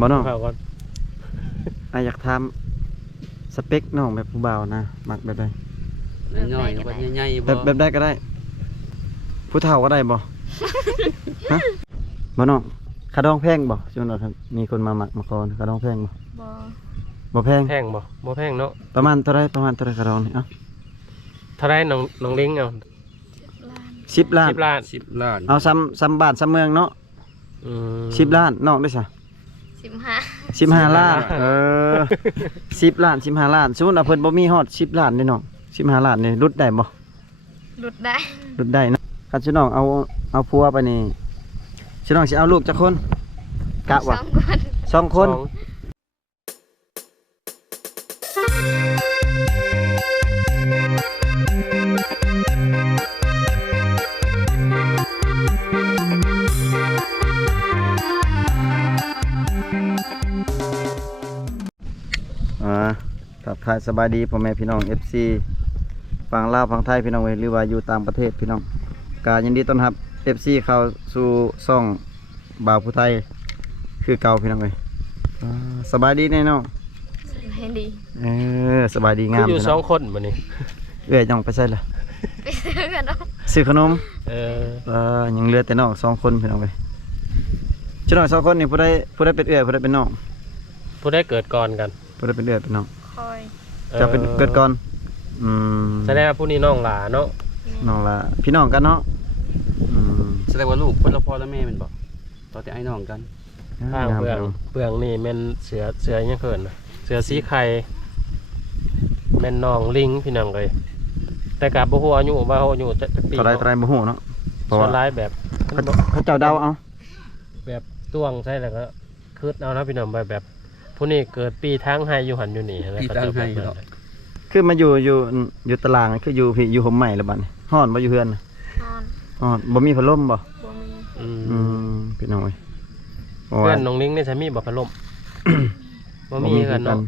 บ่น้อง ข่าวก่อน อยากถามสเปคน้องแบบผู้บ่าวนะมักแบบใด น้อยๆบ่ใหญ่ๆ แบบได้ก็ได้ ผู้เฒ่าก็ได้บ่ ฮะบ่น้องค่าดองแพงบ่ช่วงนั้นครับมีคนมามักมาขอค่าดองแพงบ่ บ่ บ่แพง แพงบ่แพงเนาะ ประมาณเท่าไรค่าดองนี่เอ้า เท่าไรน้องลิงเอา 10 ล้าน 10 ล้าน 10 ล้าน เอาซ้ำบ้านซ้ำเมืองเนาะ อืม 10 ล้านน้องได้ซะ 15 15 ล้าน10 ล้าน15 ล้านสมมุติว่าเพิ่นบ่มีฮอด10 ล้านนี่น้อง15 ล้านนี่รุดได้บ่ หลุดได้ รุดได้เนาะคันสิน้องเอาผัวไปนี่สิน้องสิเอาลูกจักคนกะว่า 2 คน 2 คน ทักทายสบายดีพ่อแม่พี่น้อง FC ฝั่งลาวฝั่งไทยพี่น้องเว้ยหรือว่าอยู่ต่างประเทศพี่น้องกายินดีต้อนรับ FC เข้าสู่ช่องบ่าวผู้ไทยคือเก่าพี่น้องเว้ยสบายดีแน่น้อง ให้ดี สบายดีงา คือ ม อยู่ พี่น้อง 2 คนบัดนี้ น้องไปใส่ละ ไปซื้อกันเนาะ ซื้อขนม เออ ยังเหลือแต่น้อง2 คนพี่น้องเว้ยชื่อน้อง2 คนนี่ผู้ใดเป็นผู้ใดเป็นน้อง ผู้ได้เกิดก่อนกัน ผู้ใดเป็นเป็นน้อง คอย จะเป็นเกิดก่อนแสดงว่าผู้นี้น้องหลาเนาะ น้องละพี่น้องกันเนาะ แสดงว่าลูกคนละพ่อและแม่แม่นบ่ต่อแต่ไอ้น้องกัน ข้างเปลืองนี่แม่นเสือยังเขินนะเสือสีไข่แม่นน้องลิงพี่น้องเลยแต่กับบ่ฮู้อายุว่าอายุจะปี เท่าไรบ่ฮู้เนาะเพราะ ส่ว ว่าน ร้ายแบบ เขาเจ้าเดาเอา แบบต้วงใช่แล้วก็คืดเอานะพี่น้องแบบผู้นี้เกิดปีทั้งไฮอยู่หันอยู่นี่แล้ว ปี ก็ ทั้ จะ งไห้ แบบ เนาะ คือมาอยู่ตารางคืออยู่พี่อยู่ห่มใหม่ละบัดนี้ฮ้อนบ่อยู่เฮือนน่ะ นอน ฮ้อนบ่มีพัดลมบ่ บ่มี พี่น้องเอ้ย เพื่อนน้องลิงนี่จะมีบ่พัดลม บ่มีกันเนาะ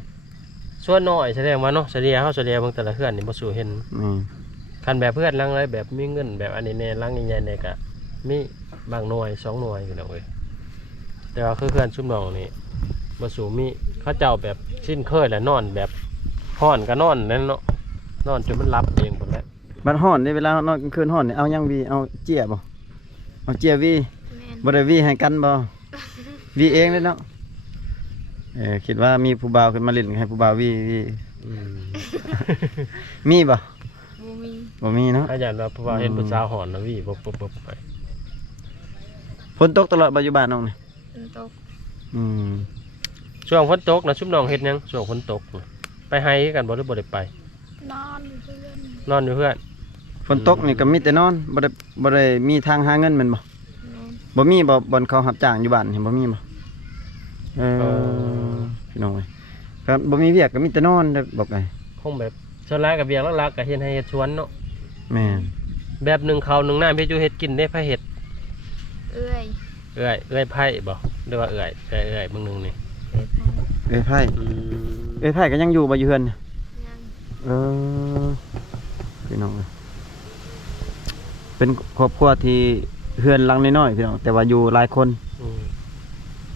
ส่วนน้อยแสดงว่าเนาะเฉลี่ยเฮาเฉลี่ยเบิ่งแต่ละเพื่อนนี่บ่สู้เห็น นี่ คันแบบเพื่อนลังไรแบบมีเงินแบบอันนี้แน่ลังใหญ่ๆเนี่ยก็มีบางหน่วย2 หน่วยพี่น้องเอ้ยแต่ว่าคือเพื่อนชุมน้องนี่บ่สู้มีเขาเจ้าแบบชิ้นเคยแล้วนอนแบบฮ้อนก็นอนนั่นเนาะนอนจนมันหลับเองพุ่นแหละ บัดฮ้อนนี่เวลานอนกลางคืนฮ้อนนี่เอายังวีเอาเจียบ่เอาเจียวี แม่น บ่ได้วีให้กันบ่วีเองเลยเนาะคิดว่ามีผู้บ่าวขึ้นมาเล่นให้ผู้บ่าววี มีบ่ บ่มี บ่มีเนาะ อาจารย์ว่าผู้ว่าเห็นผู้สาวหอนนะวี่ปุ๊บไป ฝนตกตลอดปัจจุบันน้องนี่ ฝนตก ช่วงฝนตกนะชุบน้องเฮ็ดหยังช่วงฝนตกน่ะไปไฮกันบ่หรือบ่ได้ไป นอนอยู่เพื่อน นอนอยู่เพื่อน ฝนตกนี่ก็มีแต่นอนบ่ได้มีทางหาเงินแม่นบ่ แม่น บ่มีบ่อนเขารับจ้างอยู่บ้านเห็นบ่มีบ่พี่น้องเอ้ยครับบ่มีเวียกก็มีแต่นอนเด้อบอกไง คงแบบชวนร้ายกับเบียงลักๆก็เฮ็ดให้เฮ็ดสวนเนาะ แม่น แบบหนึ่งข้าวหนึ่งน้ำเฮ็ดอยู่เฮ็ดกินได้ไผเฮ็ด เอื้อย เอื้อยไผ่บ่หรือว่าเอื้อยมึงหนึงนี่ เอื้อยไผ เอ้ยไผก็ยังอยู่บ่อยู่เฮือนนี่ ยัง พี่น้องเอ้ยเป็นครอบครัวที่เฮือนหลังน้อยๆพี่น้องแต่ว่าอยู่หลายคน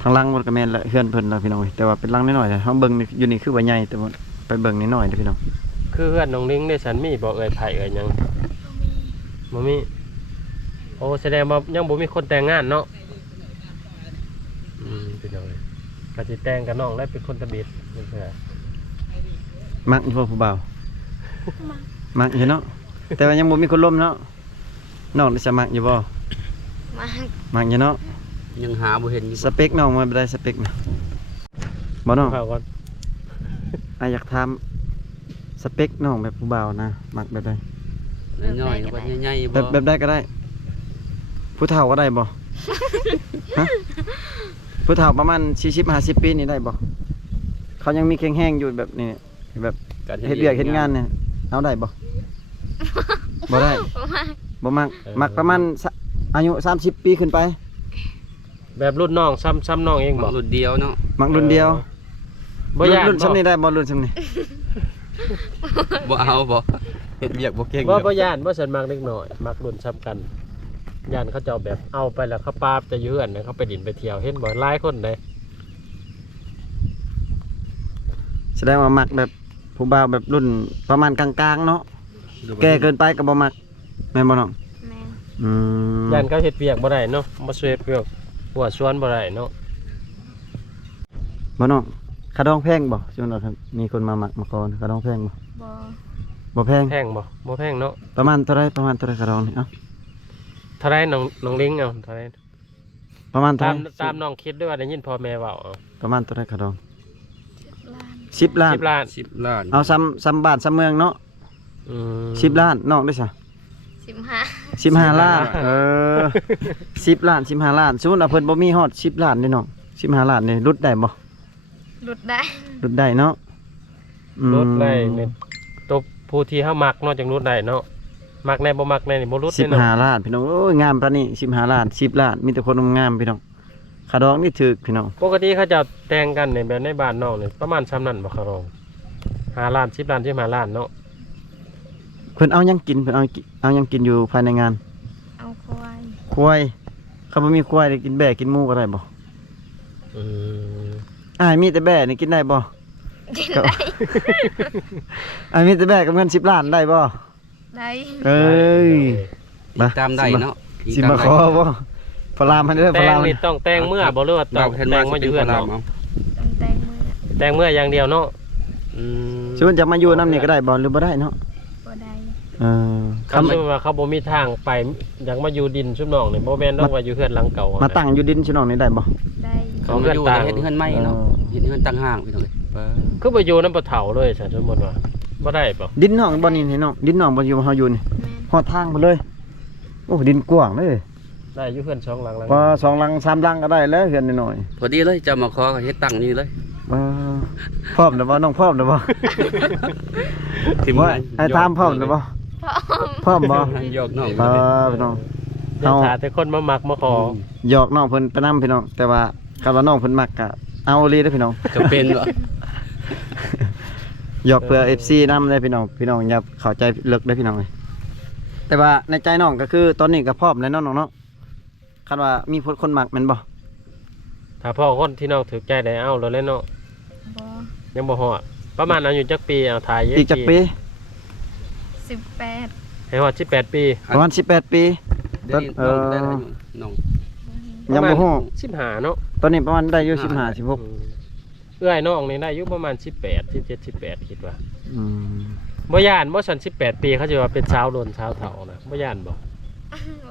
ทางหลังมันก็แม่นละเฮือนเพิ่นละพี่น้องเอ้ยแต่ว่าเป็นหลังน้อยๆเฮาเบิ่งอยู่นี่คือว่าใหญ่แต่ว่าไปเบิ่งน้อยๆเด้อพี่น้อง คือเพื่อนน้องลิงได้ฉันมีบ่เอื้อยไผ่เอื้อยหยัง บ่มี บ่มีโอ้แสดงว่ายังบ่มีคนแต่งงานเนาะพี่น้องเอ้ยก็สิแต่งกับน้องแล้วเป็นคนตะบิดเพิ่น มักอยู่บ่ผู้บ่าวมักอยู่เนาะแต่ว่ายังบ่มีคนล้มเนาะน้องได้สมัครอยู่บ่ มา มักอยู่เนาะ ยังหาบ่เห็นอยู่ สเปคน้องมันบ่ได้สเปคนะบ่น้อง ข้าวก่อน อยากถามสเปคน้องแบบผู้บ่าวนะมักแบบใด น้อยๆบ่ใหญ่ๆ แบบใดก็ได้ ผู้เฒ่าก็ได้บ่ ฮะผู้เฒ่าประมาณ40-50 ปีนี่ได้บ่เขายังมีแข็งแรงอยู่แบบนี้แบบเฮ็ดเวียกเฮ็ดงานเนี่ยเอาได้บ่บ่ได้ บ่มา บ่มักประมาณอายุ30 ปีขึ้นไป แบบรุ่นน้องซ้ำน้องเอง บ่ บ่ รุ่นเดียวเนาะ มักรุ่นเดียว บ่ย่าน รุ่นซ้ำนี้ได้บ่รุ่นซ้ำนี้ บ่เอาบ่เฮ็ดเวียกบ่เก่ง บ่ย่านบ่สันมักเล็กน้อยมักรุ่นซ้ำกันย่านเขาเจ้าแบบเอาไปแล้วเขาปาแต่อยู่เฮือนเขาไปดินไปเที่ยวเห็นบ่หลายคนเลย แสดงว่ามักแบบผู้บ่าวแบบรุ่นประมาณกลางๆเนาะแก่เกินไปก็บ่มักแม่นบ่น้อง แม่ อืม ย่านเขาเฮ็ดเวียกบ่ได้เนาะมาช่วยเวียกหัวสวนบ่ได้เนาะ บ่น้องคาดองแพงบ่ช่วงนั้นครับมีคนมามักมาก่อนคาดองแพงบ่ บอ บ่แพง แพงบ่แพงเนาะ ประมาณเท่าไรคาดองนี่เอ้า เท่าไรน้องลิงเอาเท่าไร ประมาณเท่า ตา ไร มตามน้องคิดด้วยว่าได้ยินพ่อแม่เว้าเอา ประมาณเท่าไรคาดอง 10 ล้าน 10 ล้าน 10 ล้าน 10 ล้าน เอาซ้ำบ้านซ้ำเมืองเนาะ อืม 10 ล้านน้องได้ซะ 15 15 ล้าน10 ล้าน15 ล้านสมมุติว่าเพิ่นบ่มีฮอด10 ล้านนี่น้อง15 ล้านนี่รุดได้บ่ หลุดได้ รุดได้เนาะอืม รถได้แม่นตบผู้ที่เฮามักเนาะจังรถได้เนาะมักแน่บ่มักแน่นี่บ่รุดแน่เนาะ 15 ล้านพี่น้องโอ้ยงามปานนี้15 ล้าน10 ล้านมีแต่คนงามๆพี่น้องคาดองนี่ถูกพี่น้อง ปกติเขาจะแต่งกันในแบบในบ้านน้องนี่ประมาณซ้ำนั้นบ่ครับน้อง5 ล้าน10 ล้าน15 ล้านเนาะ เพิ่นเอาหยังกินเพิ่นเอาหยังกินอยู่ภายในงาน เอาควาย ควายเขาบ่มีควายได้กินแบะกินหมูก็ได้บ่ อืม อ้ายมีแต่แบะนี่กินได้บ่ กินได้ อ้ายมีแต่แบะกับเงิน10 ล้านได้บ่ ได้ เอ้ย ติดตามได้เนาะ สิมาขอบ่พลามให้เด้อพ แต่ง ลาม นี่ต้องแต่งเมื่อบ่หรือว่าต้ เรา อง เห็น แต่ ว่าง มาอยู่เฮือน เรา เนาะ เอา ต้องแต่งมือ แต่งเมื่ออย่างเดียวเนาะอืม สิว่าจะมาอยู่นำนี่ก็ได้บ่หรือบ่ได้เนาะ บ่ได้ เออ คำว่าเขาบ่มีทางไปอยากมาอยู่ดินชุบน้องนี่บ่แม่นต้องว่าอยู่เฮือนหลังเก่า มาตั้งอยู่ดินชิน้องนี่ได้บ่ ได้ เขามาอยู่แต่เฮ็ดเฮือนใหม่เนาะเฮ็ดเฮือนตั้งห้างพี่น้องเอ้ยเออ คือบ่อยู่นำบ่เฒ่าเลยฉันสมมุติว่าบ่ได้บ่ ดินน้องบ่นี่นี่น้องดินน้องบ่อยู่เฮาอยู่นี่ แม่น ฮอดทางไปเลยโอ้ดินกว้างเด้อ ได้อยู่เฮือน2หลัง ว่า2หลัง3หลังก็ได้แล้วเฮือนน้อย พอดีเลยจะมาขอก็เฮ็ดตั้งนี่เลย ๆว่าพร้อมแล้วบ่น้องพร้อมแล้วบ่ ทีม ว่า งาน ไอ้ตามพร้อมแล้วบ่พร้อมบ่ หยอกน้อง พี่น้อง เดี๋ยวถ้าแต่คนมามักมาขอ หยอกน้องเพิ่นไปนํพี่น้องแต่ว่าคันว่าน้องเพิ่นมักก็เอาอีหลีเด้อพี่น้อง จะเป็นบ่ หยอกเพื่อ FC นำเลยพี่น้องอย่าเข้าใจลึกเด้อพี่น้องเอ้ยแต่ว่าในใจน้องก็คือตอนนี้ก็พร้อมแล้วเนาะน้องเนาะคันว่ามีคนมักแม่นบ่ ถ้าพ่อคนที่น้องถูกใจได้เอาแล้วเนาะ บ่ ยังบ่ฮอดประมาณอายุจักปีเอาถ่าย อีกจักปี 18 ให้ฮอด18 ปี ประมาณ18 ปี เดี๋ยวนี้น้องได้อายุน้อง ยังบ่ฮู้ 15เนาะ ตอนนี้ประมาณได้อยู่15 อืมเอื้อยน้องนี่ได้อายุประมาณ18 17 18คิดว่า 16อืม บ่ย่านบ่สัน18 ปีเขาจะว่าเป็นสาวโดนสาวเฒ่านะบ่ย่านบ่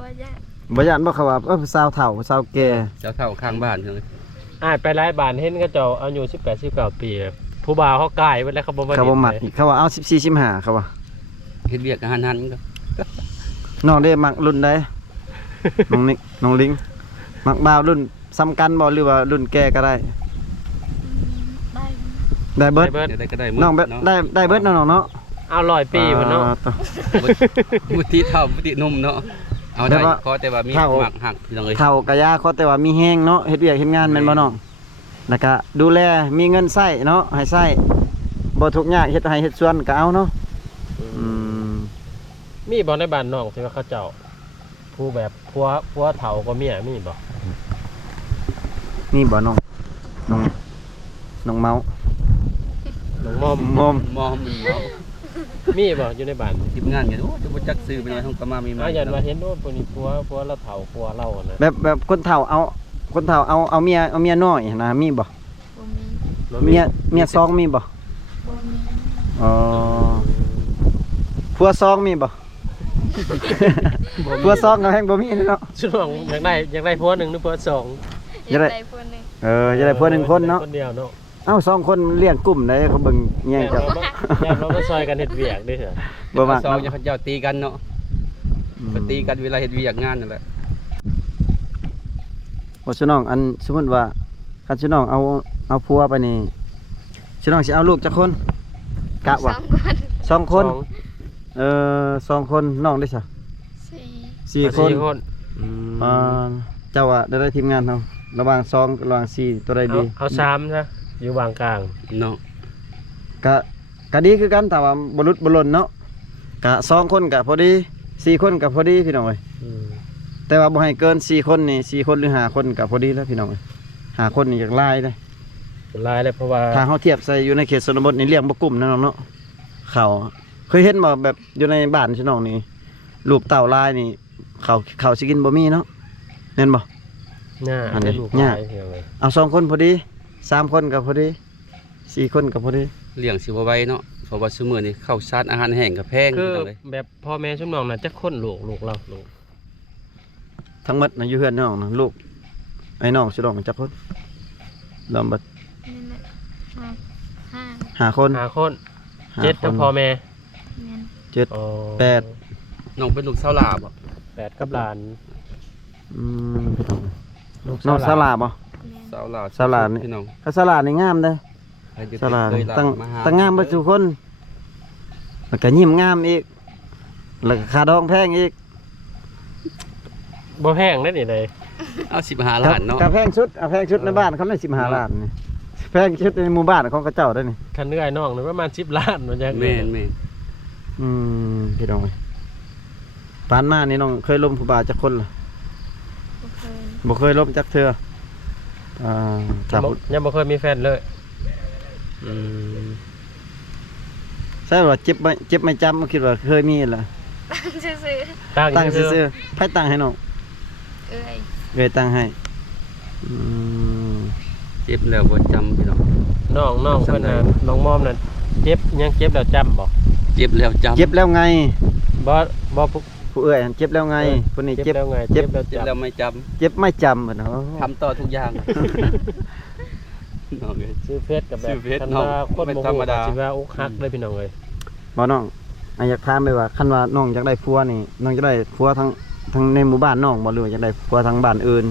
ว่าจะ บ่ย่านบ่เขาว่าสาวเฒ่าสาวแก่ เจ้าเฒ่าข้างบ้านพี่น้องเอ้ย อ้ายไปหลายบ้านเห็นเขาเจ้าอายุ18 19 ปีผู้บ่าวเขากายไว้แล้วเขาบ่มา เขาบ่มัก เล่น อีกเขาว่าเอา14 15เขาว่า เฮ็ดเวียกกับหันๆก็ น้องได้มักรุ่นใด น้องนิกน้องลิงมักบ่าวรุ่นซ้ำกันบ่หรือว่ารุ่นแก่ก็ได้ ได้ ได้เบิด เบิด เดี๋ยวได้ก็ได้หมด น้องแบบ เนาะ ได้เบิดเนาะน้องเนาะ เอา100 ปีพุ่นเนาะ ต่อ บุตรีเฒ่าบุตรีหนุ่มเนาะเอาได้ แต่ว่า ขอแต่ว่ามี เฒ่า หมักหักพี่น้องเอ้ย เฒ่ากะยาเขาแต่ว่ามีแฮงเนาะเฮ็ดเวียกเฮ็ดงานแม่นบ่น้องแล้วก็ดูแลมีเงินใช้เนาะให้ใช้บ่ทุกข์ยากเฮ็ดให้เฮ็ดสวนก็เอาเนาะอืม มีบ่ในบ้านน้องที่ว่าเขาเจ้าผู้แบบผัวเฒ่าก็เมียมีบ่ นี่บ่น้องน้องเมา น้องมอม มอม มองมันเนาะ มีบ่อยู่ในบ้าน ทีมงานกันโอ้จะบ่จักซื้อไปหน่อยห้องก็มามีมา อายันมาเห็นโน่นคนนี้ผัวเราเฒ่าผัวเราอะนะ แบบคนเฒ่าเอาเมียน้อยนะมีบ่ บ่มี เมียซองมีบ่ บ่มี อ๋อผัวซองมีบ่ ผัวซองก็แฮงบ่มีเนาะ ช่วงอยากได้ผัว1หรือผัว2 จะได้ ได้คนหนึง จะได้ผัวหนึ่งคนเนาะ คนเดียวเนาะ เอ้าสองคนเลี้ยงกลุ่มได้เขาเบิ่งแย่งจับ อยากเรามาซอยกันเฮ็ดเวียกด้วยเหรอ บ่มัก ซอง เนาะ จะเขาเจ้าตีกันเนาะไปตีกันเวลาเฮ็ดเวียกงานนั่นแหละ ว่าซุน้องอันสมมุติว่าคันซุน้องเอาผัวไปนี่ซุน้องสิเอาลูกจักคนกะว่า 2 คน 2 คน2 คนน้องได้ซะ 4 4 คน คน เจ้าว่าได้ทีมงานเฮาระหว่าง2กับระหว่าง4ตัวใดดี เอา3ซะอยู่วางกลาง เนาะ ก็ดีคือกันแต่ว่าบ่หลุดบ่หล่นเนาะกะ2คนก็พอดี4คนก็พอดีพี่น้องเอ้ย แต่ว่าบ่ให้เกิน4คนนี่4คนหรือ5คนก็พอดีแล้วพี่น้องเอ้ย5คนนี่อยากหลายเด้ เอ หลายเลยเพราะว่า ถ้าเฮาเทียบใส่อยู่ในเขตชนบทนี่เลี้ยงบ่กลุ่มนะน้องเนาะเขาเคยเห็นบ่แบบอยู่ในบ้านพี่น้องนี่ลูกเต่าลายนี่เขาสิกินบ่มีเนาะแม่นบ่ หน้า อันนี้ ได้ลูก เนี่ย หลายเพียงเลย เอา2คนพอดี3คนก็พอดี4คนก็พอดี เลี้ยงสิบ่ไหวเนาะเพราะว่าซุมื้อนี้ข้าวสารอาหารแห้งก็แพง คือ จังเลย แบบพ่อแม่ชุมน้องน่ะจะคนลูกเราลูก ทั้งหมดนะอยู่เฮือนน้องนะลูกไอ้น้องสิน้องจักคนรวมบัด นี่แหละห้า 5คน หาคน ห้า เจ็ดกับ คน พ่อแม่ แม่น 7 อ๋อ แปด น้องเป็นลูกสาวหลาบ่ 8กับหลาน อืมพี่น้อง ลูก น้องสลาบ่ แม่น สาวหลา สาวหลานี่ พี่น้อง ก็สลานี่งามเด้ ใครจะ สลา เคย ตั้ง มาหา ตั้งงามเบิดทุกคนแล้วก็ยิ้มงามอีกแล้วก็ค่าดองแพงอีก บ่แพงได้นี่เลย เอา15ล้านเนาะ กับแพงชุดเอาแพงชุดในบ้านเขาได้15ล้านนี่แพงชุดในหมู่บ้านของเขาเจ้าได้นี่ คันเนื้อไอ้น้องนี่ประมาณ10ล้านมันจัง แม่น อืมพี่น้องเอ้ยปานมานี่น้องเคยล้มผู้บ่าวจักคนล่ะ บ่เคย บ่เคยล้มจักเทื่อจับ ยังบ่เคยมีแฟนเลยอืม ใช่ว่าเจ็บไม่จำบ่คิดว่าเคยมีล่ะ ซื่อ ตั้งซื่อๆไผตั้งให้น้อง ๆเอ้ย เอ้ยตั้งให้อืม เจ็บแล้วบ่จำพี่น้อง น้องเพิ่นน่ะน้องมอมน่ะเจ็บยังเจ็บแล้วจำบ่ เจ็บแล้วจำ เจ็บแล้วไง บ่ ผู้เอ้ยเจ็บแล้วไงคนนี้ เจ็ เจ็ บบ แล้วไง เจ็บ แล้ว เจ็บ จำ แล้วไม่จำ เจ็บไม่จำเหมือนเนาะ ทำต่อทุกอย่างน้องเอ้ย ซื้อเพชรกับแบบ ซื้อเพชร คัน น้อง ว่าคน เป็น บ่ ธรรมดา สิว่าอกหักเลยพี่น้องเอ้ย บ่น้องอยากถามไปว่าคันว่าน้องอยากได้ผัวนี่น้องจะได้ผัวทั้งในหมู่บ้านน้องบ่หรือว่าอยากได้ผัวทั้งบ้านอื่น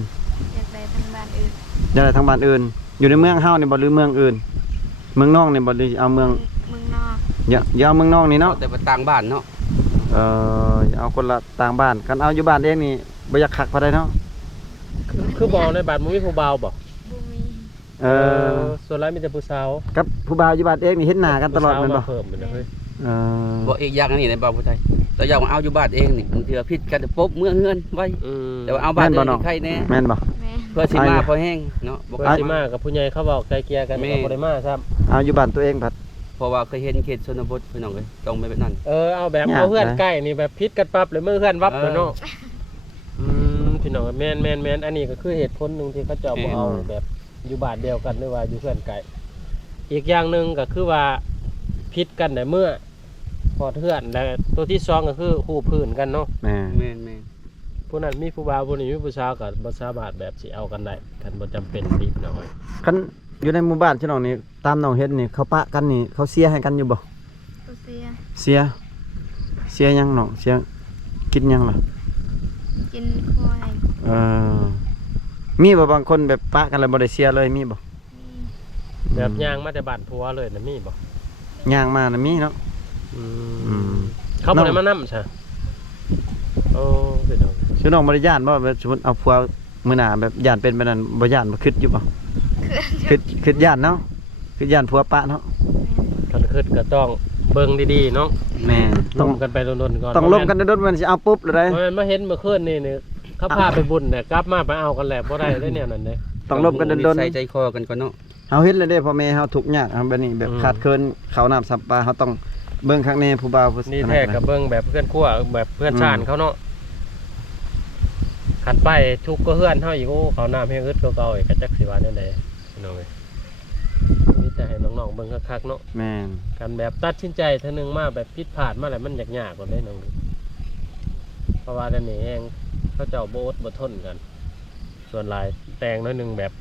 อยากได้ทางบ้านอื่น อยากได้ทั้งบ้านอื่น อยู่ในเมืองเฮานี่บ่หรือเมืองอื่น เมืองน้องนี่บ่หรือเอาเมือง เมืองนอก อย่าเอาเมืองน้องนี่เนาะ แต่ว่าต่างบ้านเนาะ เอาคนละต่างบ้านกันเอาอยู่บ้านเองนี่บ่อยากคักพอได้เนาะ คือบ่ในบ้านบ่มีผู้บ่าวบ่ บ่มี ส่วนหลายมีแต่ผู้สาว กับผู้บ่าวอยู่บ้านเองนี่เห็นหน้ากันตลอดแม่นบ่ ผู้สาวมาเพิ่มเป็นเฮ้ย เออ บ่อีกอย่างอันนี้ในบ้านผู้ไทยแต่อยากมาเอาอยู่บ้านเองนี่บางทีผิดกันปุ๊บเมื่อเฮือนไว้ อืม แต่ว่าเอาบ้านเองนี่ใครแน่ แม่นบ่ แม่น เพื่อสิมาพอแห้งเนาะบ่ เพิ่น กล้า สิมากับผู้ใหญ่เขาบอกไกลเกลี่ยกัน แม่ ก็บ่ได้มาซ้ำ เอาอยู่บ้านตัวเองผัด เพราะว่าเคยเห็นเขตชนบทพี่น้องเอ้ยต้องไม่แบบนั้น เอาแบบ ยาก เอาเพื่อน นะ ใกล้นี่แบบพิษกันปั๊บเลยมือเพื่อนวับ เออ เลยเนาะพี่น้องแม่นอันนี้ก็คือเหตุผลหนึงที่เขาเจ้าบ่เอาแบบอยู่บ้านเดียวกันหรือว่าอยู่เพื่อนไกลอีกอย่างหนึงก็คือว่าพิษกันในเมื่อพอเพื่อนและตัวที่สองก็คือคู่พื้นกันเนาะ แม่ แม่น ผู้นั้นมีผู้บ่าวผู้นี้มีผู้สาวก็บ่สามารถแบบสิเอากันได้กันบ่จำเป็นดีพี่น้องเอ้ย คันอยู่ในหมู่บ้านที่น้องนี่ตามน้องเฮ็ดนี่เขาปะกันนี่เขาเสียให้กันอยู่บ่ บ่เสีย เสียหยังน้องเสียกินหยังล่ะ กินควาย มีบ่บางคนแบบปะกันแล้วบ่ได้เสียเลยมีบ่ มี แบบย่างมาแต่บ้านผัวเลยน่ะมีบ่ ย่างมาน่ะมีเนาะ อื อืม เขาบ่ได้มานำใช่โอ้พี่น้อง คือน้องบ่ได้ย่านบ่แบบสมมุติเอาผัวมื้อหน้าแบบย่านเป็นแบบนั้นบ่ย่านบ่คิดอยู่บ่คิดย่านเนาะคิดย่านผัวปะเนาะ คันขึ้นก็ต้องเบิ่งดีๆเนาะ แม่ต้ ต้ อ อง งกันไปโดนๆก่อน ต้องลบกันโดนๆมันสิเอาปุ๊บเลยได้ เพราะมันมาเห็นเมื่อคืนนี่เขาพาไปบุญเนี่ยกลับมาไปเอากันแหละบ่ได้ได้แนวนั้นเด้ ต้องลบกันโดน ใส่ใจคอกันก่อนเนาะ ๆเฮาเฮ็ดเลยเด้พ่อแม่เฮาทุกข์ยากเอาแบบนี้แบบขาดเคินข้าวน้ำสับปลาเฮาต้องเบิ่งข้างในผู้บ่าวผู้ นี่แท้กับเบิ่งแบบเพื่อนคั่วแบบเพื่อนชาญเขาเนาะขันไปทุกข์ก็เฮือนเฮาอีกโอ้เขาน้ำให้อึดเก่าๆอีกก็จักสิว่าแนวใดพี่น้องเอ้ยมีแต่ให้น้องๆเบิ่งคักๆเนาะ แม่น กันแบบตัดสินใจเท่านึงมาแบบผิดพลาดมาแล้วมันยากๆกว่าได้น้องเพราะว่านั่นนี่เองเขาเจ้าบ่อดบ่ทนกัน ส่วนหลายแต่งน้อยหนึงแบบ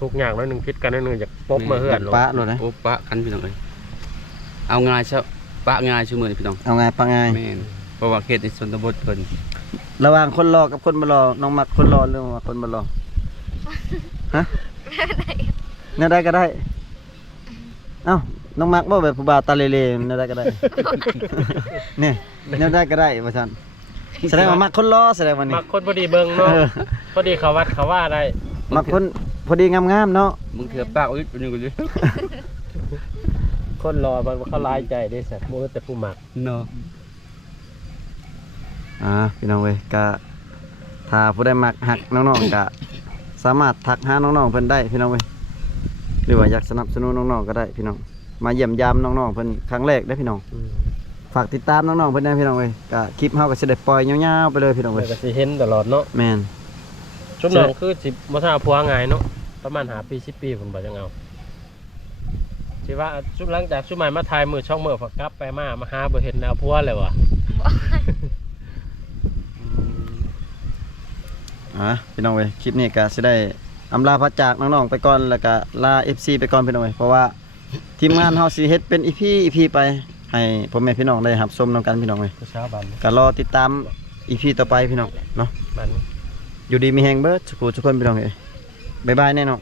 ทุกอย่างน้อยหนึงผิดกันน้อยหนึงอยากปบมาเฮือน ปะโลดนะ โอ้ปะกันพี่น้องเอ้ยเอาง่ายซะปะง่ายซุมื้อนี้พี่น้อง เอาไงปะไง แม่นเพราะว่าเขตในชนบทเพิ่น ระหว่างคนรอกับคนบ่รอน้องมักคนรอหรือว่าคนบ่รอฮะแนวใดก็ได้เอ้าน้องมักบ่แบบผู้บ่าวตาเลๆแนวใดก็ได้ นี่แนวใดก็ได้ว่าซั่นแสดงว่ามักคนรอแสดงว่านี่ มักคนพอดีเบิ่งเนาะ เออ พอดีเขาวัดเขาว่าได้ มักคนพอดีงามๆเนาะ มึงเถื่อปากอึดอยู่อยู่ คนรอบางเขาหลายใจได้สักบ่แต่ผู้มัก เนาะ พี่น้องเว้ยก็ถ้าผู้ใดมักหักน้องๆก็สามารถทักหาน้องๆเพิ่นได้พี่น้องเว้ย หรือว่าอยากสนับสนุนน้องๆก็ได้พี่น้องมาเยี่ยมยามน้องๆเพิ่นครั้งแรกได้อพี่น้อง อืม ฝากติดตามน้องๆเพิ่นได้พี่น้องเว้ยก็คลิปเฮาก็สิได้ปล่อยยาวๆไปเลยพี่น้อง แล้ เว้ วย ก็สิเห็นตลอดเนาะ แม่น ชุดน้องคือสิบ่ทันเอาผัวง่ายเนาะประมาณ5ปี10ปีผมบ่จังเอาสิว่าชุดหลังจากชุดใหม่มาถ่ายมือช่องมือฝากกลับไปมาหาบ่เห็นเอาผัวเลยว่ะ พี่น้องเว้ยคลิปนี้ก็สิได้อำลาพระจากน้องๆไปก่อนแล้วก็ลา FC ไปก่อนพี่น้องเว้ยเพราะว่าทีมงานเฮาสิเฮ็ดเป็น EP ไปให้พ่อแม่พี่น้องได้รับชมนํกันพี่น้องเว้ย ผู้สาวบ้าน ก็รอติดตาม EP ต่อไปพี่น้องเนาะ บ้าน อยู่ดีมีแฮงเบิดทุกคนพี่น้องเอ้ยบ๊ายบายแน่นอน